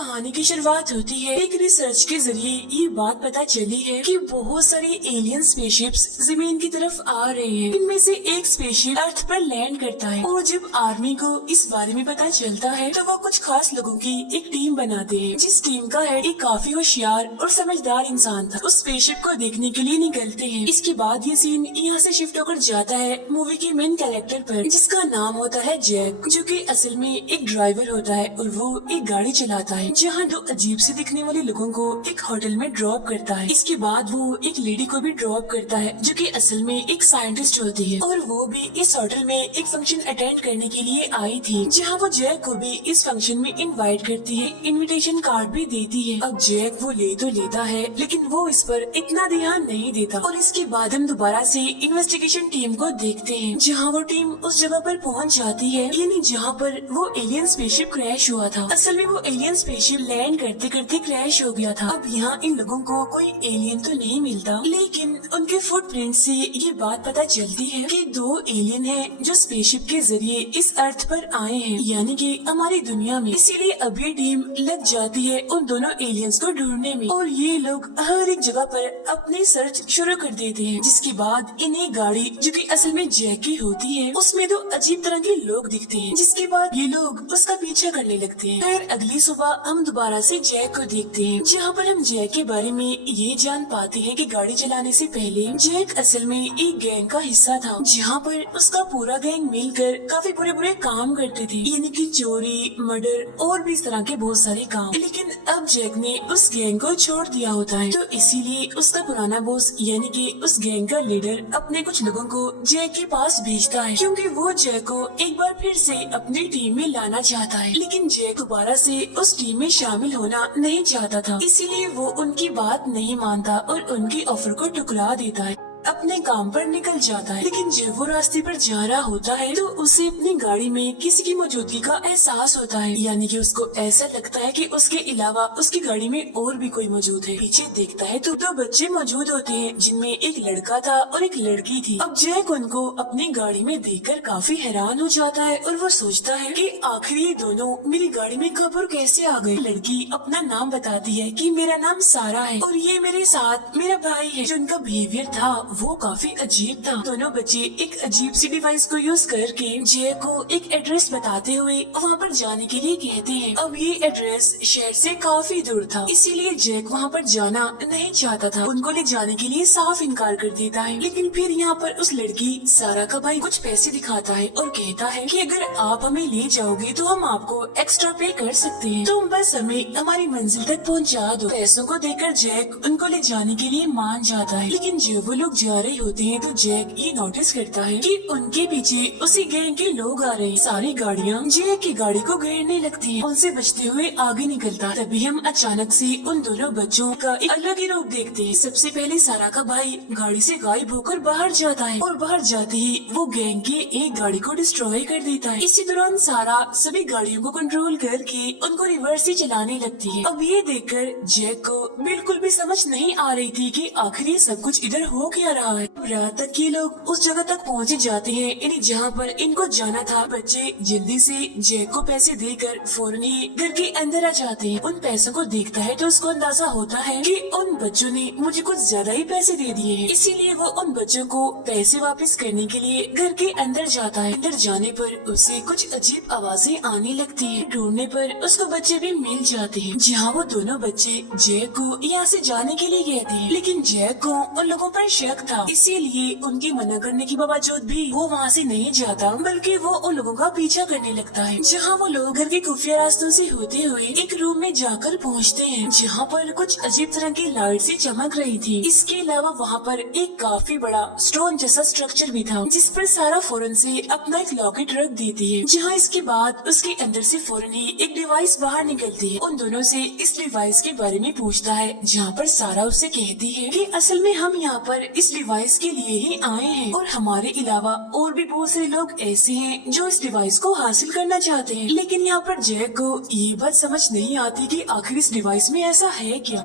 कहानी की शुरुआत होती है एक रिसर्च के जरिए। ये बात पता चली है कि बहुत सारी एलियन स्पेसशिप्स जमीन की तरफ आ रहे हैं। इनमें से एक स्पेसशिप अर्थ पर लैंड करता है और जब आर्मी को इस बारे में पता चलता है तो वो कुछ खास लोगों की एक टीम बनाते हैं, जिस टीम का हेड एक काफी होशियार और समझदार इंसान था। उस स्पेसशिप को देखने के लिए निकलते हैं। इसके बाद ये सीन यहाँ से शिफ्ट होकर जाता है मूवी के मेन कैरेक्टर पर, जिसका नाम होता है जैक, जो कि असल में एक ड्राइवर होता है और वो एक गाड़ी चलाता है जहाँ दो अजीब से दिखने वाले लोगों को एक होटल में ड्रॉप करता है। इसके बाद वो एक लेडी को भी ड्रॉप करता है जो कि असल में एक साइंटिस्ट होती है और वो भी इस होटल में एक फंक्शन अटेंड करने के लिए आई थी, जहाँ वो जैक को भी इस फंक्शन में इनवाइट करती है, इनविटेशन कार्ड भी देती है। अब जैक वो ले तो लेता है लेकिन वो इस पर इतना ध्यान नहीं देता और इसके बाद हम दोबारा से इन्वेस्टिगेशन टीम को देखते हैं, जहाँ वो टीम उस जगह पर पहुँच जाती है, यानी जहाँ पर वो एलियन स्पेसशिप क्रैश हुआ था। असल में वो एलियन स्पेसशिप लैंड करते करते क्रैश हो गया था। अब यहाँ इन लोगों को कोई एलियन तो नहीं मिलता, लेकिन उनके फुटप्रिंट से ये बात पता चलती है कि दो एलियन हैं जो स्पेसशिप के जरिए इस अर्थ पर आए हैं, यानी कि हमारी दुनिया में। इसीलिए अब ये टीम लग जाती है उन दोनों एलियंस को ढूंढने में और ये लोग हर एक जगह पर अपनी सर्च शुरू कर देते हैं। जिसके बाद इन्हें गाड़ी जो कि असल में जैक की होती है उसमें दो अजीब तरह के लोग दिखते हैं, जिसके बाद ये लोग उसका पीछा करने लगते हैं। फिर अगली सुबह हम दोबारा से जैक को देखते हैं, जहाँ पर हम जैक के बारे में ये जान पाते हैं कि गाड़ी चलाने से पहले जैक असल में एक गैंग का हिस्सा था, जहाँ पर उसका पूरा गैंग मिलकर काफी बुरे बुरे काम करते थे, यानी कि चोरी, मर्डर और भी इस तरह के बहुत सारे काम। लेकिन अब जैक ने उस गैंग को छोड़ दिया होता है, तो इसीलिए उसका पुराना बॉस यानी कि उस गैंग का लीडर अपने कुछ लोगों को जैक के पास भेजता है, क्योंकि वो जैक को एक बार फिर से अपनी टीम में लाना चाहता है। लेकिन जैक दोबारा से उस टीम में शामिल होना नहीं चाहता था, इसीलिए वो उनकी बात नहीं मानता और उनकी ऑफर को ठुकरा देता है, अपने काम पर निकल जाता है। लेकिन जब वो रास्ते पर जा रहा होता है तो उसे अपनी गाड़ी में किसी की मौजूदगी का एहसास होता है, यानी कि उसको ऐसा लगता है कि उसके अलावा उसकी गाड़ी में और भी कोई मौजूद है। पीछे देखता है तो दो बच्चे मौजूद होते हैं, जिनमें एक लड़का था और एक लड़की थी। अब जैक उनको अपनी गाड़ी में देखकर काफी हैरान हो जाता है और वो सोचता है कि आखिर ये दोनों मेरी गाड़ी में कब और कैसे आ गए। लड़की अपना नाम बताती है कि मेरा नाम सारा है और ये मेरे साथ मेरा भाई है। जो उनका बिहेवियर था वो काफी अजीब था। दोनों बच्चे एक अजीब सी डिवाइस को यूज करके जैक को एक एड्रेस बताते हुए वहाँ पर जाने के लिए कहते हैं। अब ये एड्रेस शहर से काफी दूर था, इसीलिए जैक वहाँ पर जाना नहीं चाहता था, उनको ले जाने के लिए साफ इनकार कर देता है। लेकिन फिर यहाँ पर उस लड़की सारा का भाई कुछ पैसे दिखाता है और कहता है कि अगर आप हमें ले जाओगे तो हम आपको एक्स्ट्रा पे कर सकते हैं, तुम बस हमें हमारी मंजिल तक पहुँचा दो। पैसों को देकर जैक उनको ले जाने के लिए मान जाता है। लेकिन जब वो लोग जा रहे होते हैं तो जैक ये नोटिस करता है कि उनके पीछे उसी गैंग के लोग आ रहे हैं। सारी गाड़ियाँ जैक की गाड़ी को घेरने लगती हैं, उनसे बचते हुए आगे निकलता है। तभी हम अचानक से उन दोनों बच्चों का एक अलग ही रूप देखते हैं। सबसे पहले सारा का भाई गाड़ी से गायब होकर बाहर जाता है और बाहर जाते ही वो गैंग के एक गाड़ी को डिस्ट्रॉय कर देता है। इसी दौरान सारा सभी गाड़ियों को कंट्रोल करके उनको रिवर्स ही चलाने लगती है। अब ये देखकर जैक को बिल्कुल भी समझ नहीं आ रही थी कि आखिर ये सब कुछ इधर हो क्या रहा है। रात तक ये लोग उस जगह तक पहुँच जाते हैं, यानी जहाँ पर इनको जाना था। बच्चे जल्दी से जैक को पैसे देकर फौरन ही घर के अंदर आ जाते हैं। उन पैसों को देखता है तो उसको अंदाजा होता है कि उन बच्चों ने मुझे कुछ ज्यादा ही पैसे दे दिए हैं, इसीलिए वो उन बच्चों को पैसे वापस करने के लिए घर के अंदर जाता है। अंदर जाने पर उसे कुछ अजीब आवाजें आने लगती है। ढूंढने पर उसको बच्चे भी मिल जाते हैं, जहाँ वो दोनों बच्चे जैक को यहाँ से जाने के लिए कहते हैं। लेकिन जैक को उन लोगों पर शक था, इसीलिए उनके मना करने के बावजूद भी वो वहाँ से नहीं जाता, बल्कि वो उन लोगों का पीछा करने लगता है। जहाँ वो लोग घर के खुफिया रास्तों से होते हुए एक रूम में जाकर पहुँचते हैं, जहाँ पर कुछ अजीब तरह की लाइट सी चमक रही थी। इसके अलावा वहाँ पर एक काफी बड़ा स्टोन जैसा स्ट्रक्चर भी था, जिस पर सारा फौरन से अपना एक लॉकेट रख देती है। जहाँ इसके बाद उसके अंदर से फौरन ही एक डिवाइस बाहर निकलती है। उन दोनों से इस डिवाइस के बारे में पूछता है, जहाँ पर सारा उससे कहती है कि असल में हम यहाँ पर इस डिवाइस के लिए ही आए हैं और हमारे अलावा और भी बहुत से लोग ऐसे हैं जो इस डिवाइस को हासिल करना चाहते हैं। लेकिन यहाँ पर जैक को ये बात समझ नहीं आती कि आखिर इस डिवाइस में ऐसा है क्या।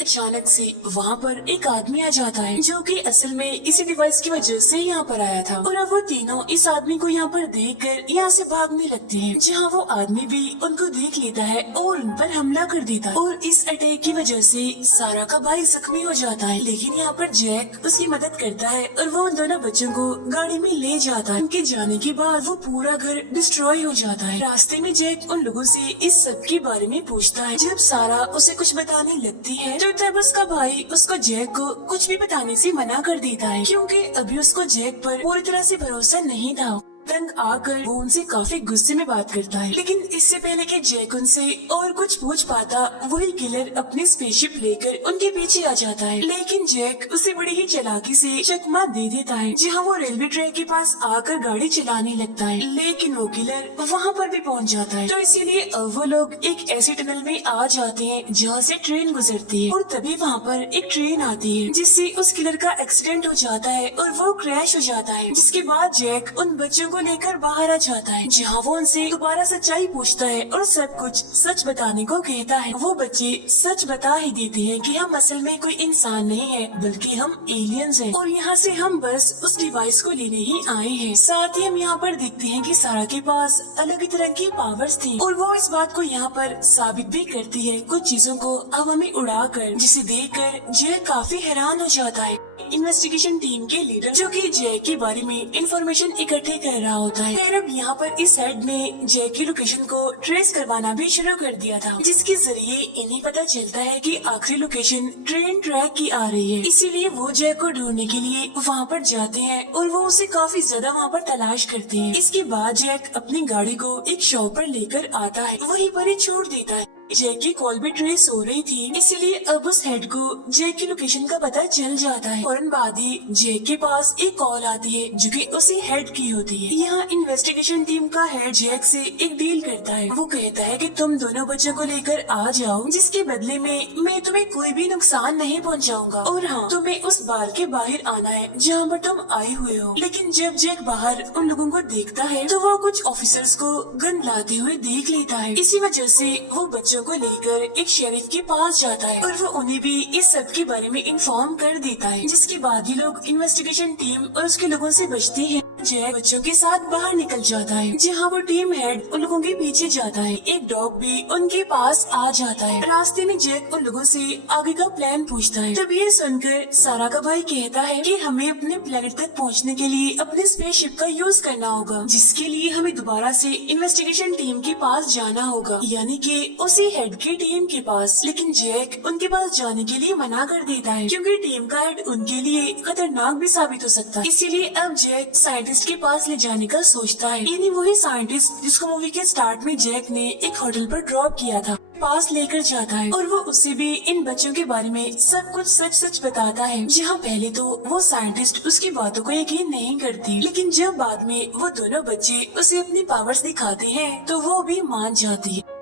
अचानक से वहाँ पर एक आदमी आ जाता है जो कि असल में इसी डिवाइस की वजह से यहाँ पर आया था। और अब वो तीनों इस आदमी को यहाँ पर देखकर यहाँ से भागने लगते हैं, जहाँ वो आदमी भी उनको देख लेता है और उन पर हमला कर देता है। और इस अटैक की वजह से सारा का भाई जख्मी हो जाता है, लेकिन यहाँ पर जैक उसकी मदद करता है और वो उन दोनों बच्चों को गाड़ी में ले जाता है। उनके जाने के बाद वो पूरा घर डिस्ट्रॉय हो जाता है। रास्ते में जैक उन लोगों से इस सब के बारे में पूछता है। जब सारा उसे कुछ बताने लगती है तो तब उसका भाई उसको जैक को कुछ भी बताने से मना कर देता है, क्योंकि अभी उसको जैक पर पूरी तरह से भरोसा नहीं था। तंग आकर वो उनसे काफी गुस्से में बात करता है, लेकिन इससे पहले कि जैक उनसे और कुछ पूछ पाता, वही किलर अपनी स्पेसशिप लेकर उनके पीछे आ जाता है। लेकिन जैक उसे बड़ी ही चालाकी से चकमा दे देता है, जहां वो रेलवे ट्रैक के पास आकर गाड़ी चलाने लगता है। लेकिन वो किलर वहां पर भी पहुंच जाता है, तो इसीलिए अब वो लोग एक ऐसे टनल में आ जाते हैं जहाँ से ट्रेन गुजरती है। और तभी वहाँ पर एक ट्रेन आती है जिससे उस किलर का एक्सीडेंट हो जाता है और वो क्रैश हो जाता है। जिसके बाद जैक उन बच्चों को लेकर बाहर आ जाता है, जहाँ वो उनसे दोबारा सच्चाई पूछता है और सब कुछ सच बताने को कहता है। वो बच्चे सच बता ही देते हैं कि हम असल में कोई इंसान नहीं है, बल्कि हम एलियंस हैं और यहाँ से हम बस उस डिवाइस को लेने ही आए हैं। साथ ही हम यहाँ पर देखते हैं कि सारा के पास अलग ही तरह की पावर्स थी और वो इस बात को यहाँ पर साबित भी करती है कुछ चीजों को हवा में उड़ा कर, जिसे देखकर जय काफी हैरान हो जाता है। इन्वेस्टिगेशन टीम के लीडर जो कि जय के बारे में इंफॉर्मेशन इकट्ठे कर रहा होता है। फिर अब यहाँ पर इस हेड ने जय की लोकेशन को ट्रेस करवाना भी शुरू कर दिया था, जिसके जरिए इन्हें पता चलता है कि आखिरी लोकेशन ट्रेन ट्रैक की आ रही है। इसीलिए वो जय को ढूंढने के लिए वहाँ पर जाते हैं और वो उसे काफी ज्यादा वहाँ पर तलाश करते हैं। इसके बाद जैक अपनी गाड़ी को एक शॉप पर लेकर आता है, वहीं पर ही छोड़ देता है। जैक की कॉल भी ट्रेस हो रही थी, इसलिए अब उस हेड को जैक की लोकेशन का पता चल जाता है। फौरन बाद ही जैक के पास एक कॉल आती है जो कि उसी हेड की होती है। यहाँ इन्वेस्टिगेशन टीम का हेड जैक से एक डील करता है। वो कहता है कि तुम दोनों बच्चों को लेकर आ जाओ, जिसके बदले में मैं तुम्हें कोई भी नुकसान नहीं पहुँचाऊंगा। और हाँ, तुम्हें उस बार के बाहर आना है जहाँ पर तुम आए हुए हो। लेकिन जब जैक बाहर उन लोगों को देखता है तो वो कुछ ऑफिसर्स को गन लाते हुए देख लेता है। इसी वजह से वो बच्चों को लेकर एक शेरिफ के पास जाता है और वो उन्हें भी इस सब के बारे में इन्फॉर्म कर देता है। जिसके बाद ही लोग इन्वेस्टिगेशन टीम और उसके लोगों से बचते हैं। जैक बच्चों के साथ बाहर निकल जाता है, जहाँ वो टीम हेड उन लोगों के पीछे जाता है। एक डॉग भी उनके पास आ जाता है। रास्ते में जैक उन लोगों से आगे का प्लान पूछता है। तब ये सुनकर सारा का भाई कहता है कि हमें अपने प्लेनेट तक पहुँचने के लिए अपने स्पेसशिप का यूज करना होगा, जिसके लिए हमें दोबारा से इन्वेस्टिगेशन टीम के पास जाना होगा, यानी कि उसी हेड की टीम के पास। लेकिन जैक उनके पास जाने के लिए मना कर देता है, क्योंकि टीम का हेड उनके लिए खतरनाक भी साबित हो सकता है। इसीलिए अब जैक साइंटिस्ट के पास ले जाने का सोचता है, यानी वही साइंटिस्ट जिसको मूवी के स्टार्ट में जैक ने एक होटल पर ड्रॉप किया था, पास लेकर जाता है और वो उससे भी इन बच्चों के बारे में सब कुछ सच सच बताता है। जहाँ पहले तो वो साइंटिस्ट उसकी बातों को यकीन नहीं करती, लेकिन जब बाद में वो दोनों बच्चे उसे अपनी पावर्स दिखाते हैं तो वो भी मान जाती है।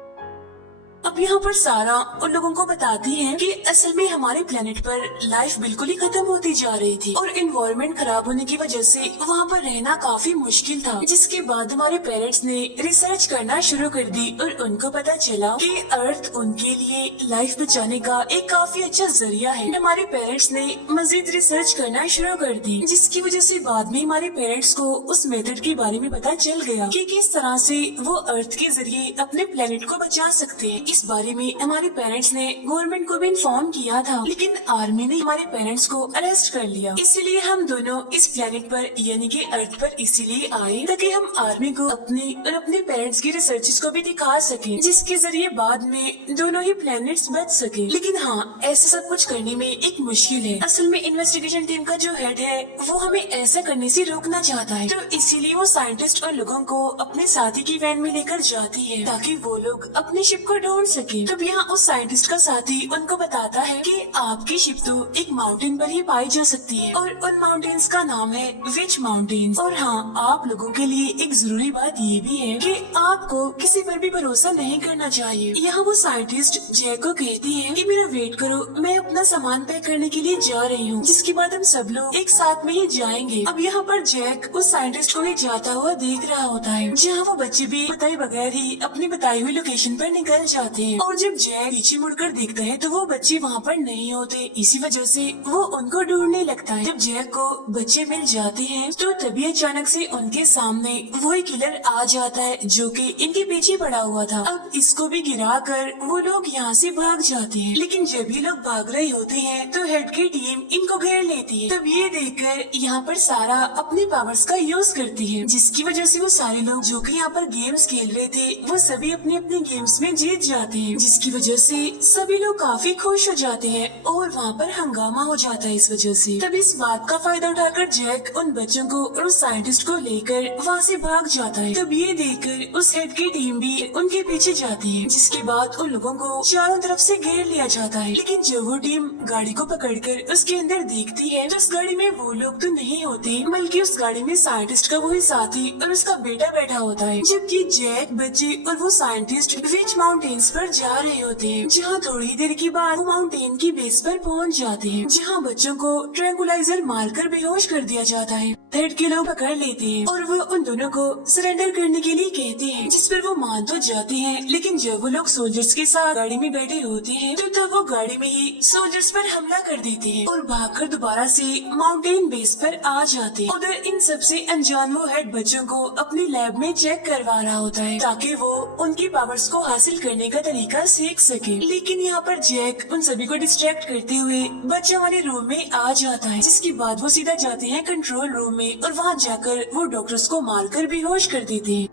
अब यहाँ पर सारा उन लोगों को बताती है कि असल में हमारे प्लेनेट पर लाइफ बिल्कुल ही खत्म होती जा रही थी और एनवायरनमेंट खराब होने की वजह से वहाँ पर रहना काफी मुश्किल था। जिसके बाद हमारे पेरेंट्स ने रिसर्च करना शुरू कर दी और उनको पता चला कि अर्थ उनके लिए लाइफ बचाने का एक काफी अच्छा जरिया है। हमारे पेरेंट्स ने मजीद रिसर्च करना शुरू कर दी, जिसकी वजह से बाद में हमारे पेरेंट्स को उस मेथड के बारे में पता चल गया कि किस तरह से वो अर्थ के जरिए अपने प्लेनेट को बचा सकते हैं। इस बारे में हमारे पेरेंट्स ने गवर्नमेंट को भी इन्फॉर्म किया था, लेकिन आर्मी ने हमारे पेरेंट्स को अरेस्ट कर लिया। इसीलिए हम दोनों इस प्लेनेट पर यानी कि अर्थ पर इसीलिए आए ताकि हम आर्मी को अपने और अपने पेरेंट्स की रिसर्चेस को भी दिखा सके, जिसके जरिए बाद में दोनों ही प्लेनेट्स बच सके। लेकिन हाँ, ऐसे सब कुछ करने में एक मुश्किल है। असल में इन्वेस्टिगेशन टीम का जो हेड है वो हमें ऐसा करने से रोकना चाहता है, तो इसीलिए वो साइंटिस्ट और लोगों को अपने साथी की वैन में लेकर जाती है ताकि वो लोग अपनी शिप को ढूंढ सके। तब यहाँ उस साइंटिस्ट का साथी उनको बताता है कि आपकी शिप तो एक माउंटेन पर ही पाई जा सकती है और उन माउंटेन्स का नाम है विच माउंटेन्स। और हाँ, आप लोगों के लिए एक जरूरी बात ये भी है कि आपको किसी पर भी भरोसा नहीं करना चाहिए। यहाँ वो साइंटिस्ट जैक को कहती है कि मेरा वेट करो, मैं अपना सामान पैक करने के लिए जा रही हूँ, जिसके बाद हम सब लोग एक साथ में ही जाएंगे। अब यहाँ पर जैक उस साइंटिस्ट को ही जाता हुआ देख रहा होता है, जहाँ वो बच्चे भी बताए बगैर ही अपनी बताई हुई लोकेशन पर निकल जाते जाते हैं और जब जैक पीछे मुड़कर देखता है तो वो बच्चे वहाँ पर नहीं होते। इसी वजह से वो उनको ढूंढने लगता है। जब जैक को बच्चे मिल जाते हैं तो तभी अचानक से उनके सामने वही किलर आ जाता है जो कि इनके पीछे पड़ा हुआ था। अब इसको भी गिरा कर वो लोग यहाँ से भाग जाते हैं, लेकिन जब ये लोग भाग रहे होते हैं तो हेड की टीम इनको घेर लेती है। तब ये देखकर यहाँ पर सारा अपने पावर्स का यूज करती है, जिसकी वजह से वो सारे लोग जो कि यहाँ पर गेम्स खेल रहे थे वो सभी अपने अपने गेम्स में जीत जाते हैं, जिसकी वजह से सभी लोग काफी खुश हो जाते हैं और वहाँ पर हंगामा हो जाता है। इस वजह से तब इस बात का फायदा उठाकर जैक उन बच्चों को और उस साइंटिस्ट को लेकर वहाँ से भाग जाता है। तब ये देखकर उस हेड की टीम भी उनके पीछे जाती है, जिसके बाद उन लोगों को चारों तरफ से घेर लिया जाता है। लेकिन जब वो टीम गाड़ी को पकड़कर उसके अंदर देखती है तो उस गाड़ी में वो लोग तो नहीं होते, बल्कि उस गाड़ी में साइंटिस्ट का वही साथी और उसका बेटा बैठा होता है। जबकि जैक, बच्चे और वो साइंटिस्ट विच माउंटेन्स पर जा रहे होते हैं, जहाँ थोड़ी देर के बाद वो माउंटेन की बेस पर पहुँच जाते हैं, जहाँ बच्चों को ट्रैंकुलाइजर मारकर बेहोश कर दिया जाता है। हेड के लोग पकड़ लेते हैं और वो उन दोनों को सरेंडर करने के लिए कहते हैं, जिस पर वो मान तो जाते हैं। लेकिन जब वो लोग सोल्जर्स के साथ गाड़ी में बैठे होते हैं तो तब वो गाड़ी में ही सोल्जर्स पर हमला कर देते हैं और भागकर दोबारा से माउंटेन बेस पर आ जाते हैं। उधर इन सबसे अनजान वो हेड बच्चों को अपनी लैब में चेक करवा रहा होता है ताकि वो उनकी पावर्स को हासिल करने का तरीका सीख सके। लेकिन यहाँ पर जैक उन सभी को डिस्ट्रैक्ट करते हुए बच्चों वाले रूम में आ जाता है, जिसके बाद वो सीधा जाते हैं कंट्रोल रूम में और वहाँ जाकर वो डॉक्टर्स को मारकर बेहोश कर देते हैं।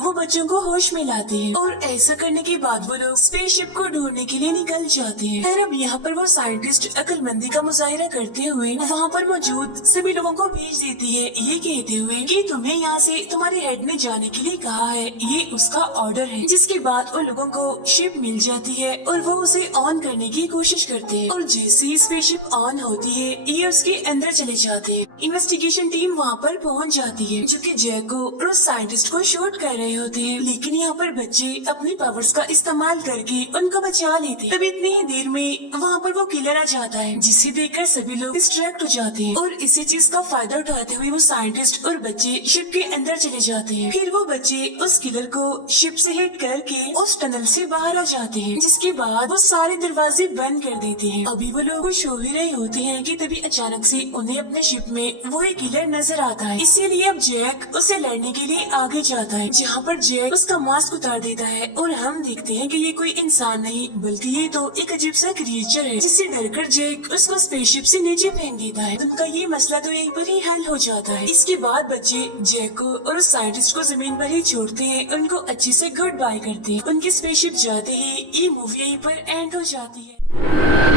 वो बच्चों को होश में लाते हैं और ऐसा करने के बाद वो लोग स्पेसशिप को ढूंढने के लिए निकल जाते हैं। फिर अब यहाँ पर वो साइंटिस्ट अक्लमंदी का मुजाहिरा करते हुए वहाँ पर मौजूद सभी लोगों को भेज देती है, ये कहते हुए कि तुम्हें यहाँ से तुम्हारे हेड ने जाने के लिए कहा है, ये उसका ऑर्डर है। जिसके बाद उन लोगों को शिप मिल जाती है और वो उसे ऑन करने की कोशिश करते हैं और जैसे ही स्पेसशिप ऑन होती है ये उसके अंदर चले जाते हैं। इन्वेस्टिगेशन टीम वहाँ पर पहुँच जाती है जो कि जैक को और उस साइंटिस्ट को शूट कर रहे होते हैं, लेकिन यहाँ पर बच्चे अपनी पावर्स का इस्तेमाल करके उनको बचा लेते हैं। तब इतनी ही देर में वहाँ पर वो किलर आ जाता है, जिसे देखकर सभी लोग डिस्ट्रैक्ट हो जाते हैं और इसी चीज का फायदा उठाते हुए वो साइंटिस्ट और बच्चे शिप के अंदर चले जाते हैं। फिर वो बच्चे उस किलर को शिप से हिट करके उस टनल से बाहर आ जाते हैं, जिसके बाद वो सारे दरवाजे बंद कर देते हैं। अभी वो लोग खुश हो ही रहे होते हैं कि तभी अचानक से उन्हें अपने शिप में वही किलर नजर आता है। इसीलिए अब जैक उसे लड़ने के लिए आगे जाता है, जहाँ पर जैक उसका मास्क उतार देता है और हम देखते हैं कि ये कोई इंसान नहीं बल्कि ये तो एक अजीब सा क्रिएचर है, जिससे डरकर जैक उसको स्पेसशिप से नीचे फेंक देता है। उनका ये मसला तो यहीं पर ही हल हो जाता है। इसके बाद बच्चे जैक को और उस साइंटिस्ट को जमीन पर ही छोड़ते हैं, उनको अच्छे से गुड बाय करते हैं। उनकी स्पेसशिप जाते ही ये मूवी यहीं पर एंड हो जाती है।